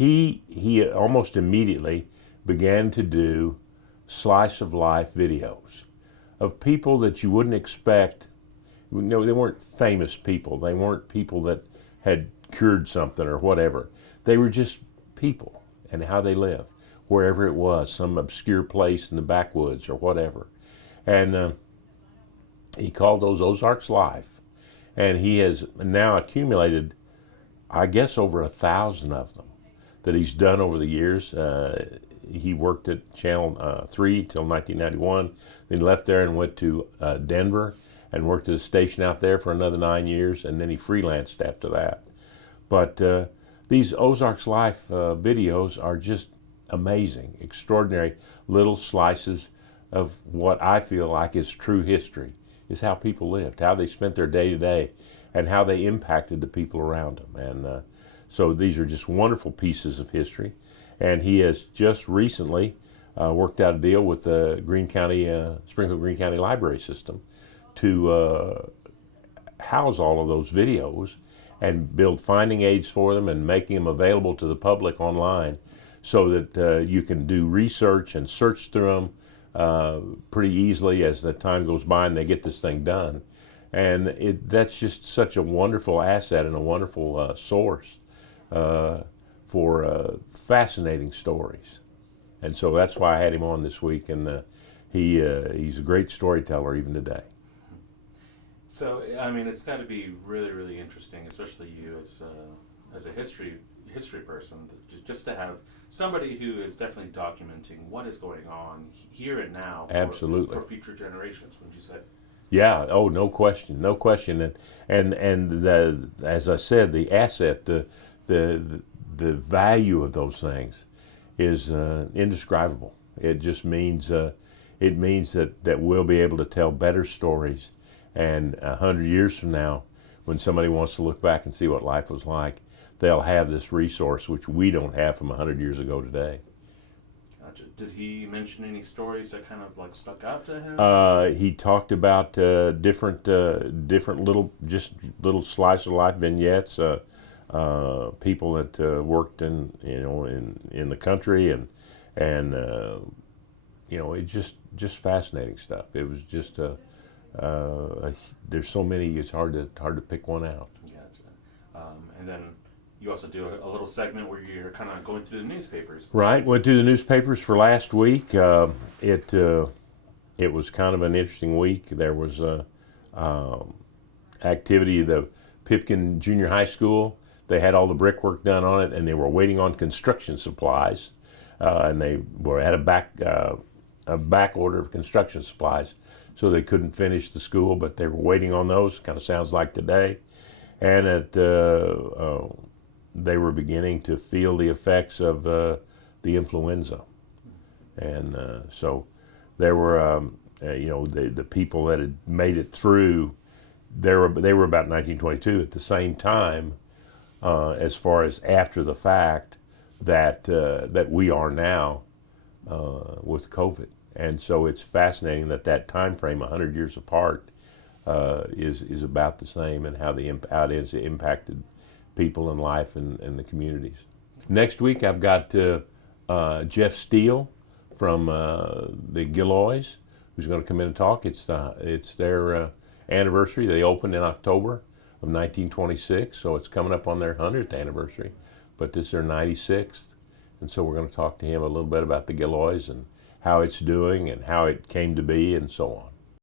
he almost immediately began to do slice of life videos of people that you wouldn't expect. No, they weren't famous people. They weren't people that had cured something or whatever. They were just people and how they live, wherever it was, some obscure place in the backwoods or whatever. And he called those Ozarks Life. And he has now accumulated, I guess, over 1,000 of them that he's done over the years. He worked at Channel 3 till 1991. Then he left there and went to Denver and worked at a station out there for another 9 years, and then he freelanced after that. But these Ozarks Life videos are just amazing, extraordinary little slices of what I feel like is true history, is how people lived, how they spent their day to day, and how they impacted the people around them. And so these are just wonderful pieces of history. And he has just recently worked out a deal with the Springfield Greene County Library System to house all of those videos and build finding aids for them and making them available to the public online so that you can do research and search through them pretty easily as the time goes by and they get this thing done. And that's just such a wonderful asset and a wonderful source for fascinating stories. And so that's why I had him on this week, and he's a great storyteller even today. So, I mean, it's got to be really, really interesting, especially you as a history person, just to have somebody who is definitely documenting what is going on here and now for future generations, wouldn't you say? Yeah. Oh, no question, no question. And as I said, the asset, the value of those things is indescribable. It just means that we'll be able to tell better stories. And 100 years from now, when somebody wants to look back and see what life was like, they'll have this resource, which we don't have from 100 years ago today. Gotcha. Did he mention any stories that kind of like stuck out to him? He talked about different little slice of life vignettes, people that worked in the country, and it's just fascinating stuff. It was just there's so many, it's hard to pick one out. Gotcha. And then you also do a little segment where you're kind of going through the newspapers. Right, went through the newspapers for last week. It was kind of an interesting week. There was activity at the Pipkin Junior High School. They had all the brickwork done on it, and they were waiting on construction supplies, and they had a back order of construction supplies. So they couldn't finish the school, but they were waiting on those. Kind of sounds like today. And they were beginning to feel the effects of the influenza. And so there were, the people that had made it through, they were about 1922 at the same time, as far as after the fact, that we are now with COVID. And so it's fascinating that time frame, 100 years apart, is about the same, and how it has impacted people and life and the communities. Next week I've got Jeff Steele from the Gilloys, who's going to come in and talk. It's their anniversary. They opened in October of 1926, so it's coming up on their 100th anniversary, but this is their 96th. And so we're going to talk to him a little bit about the Gilloys and how it's doing and how it came to be and so on.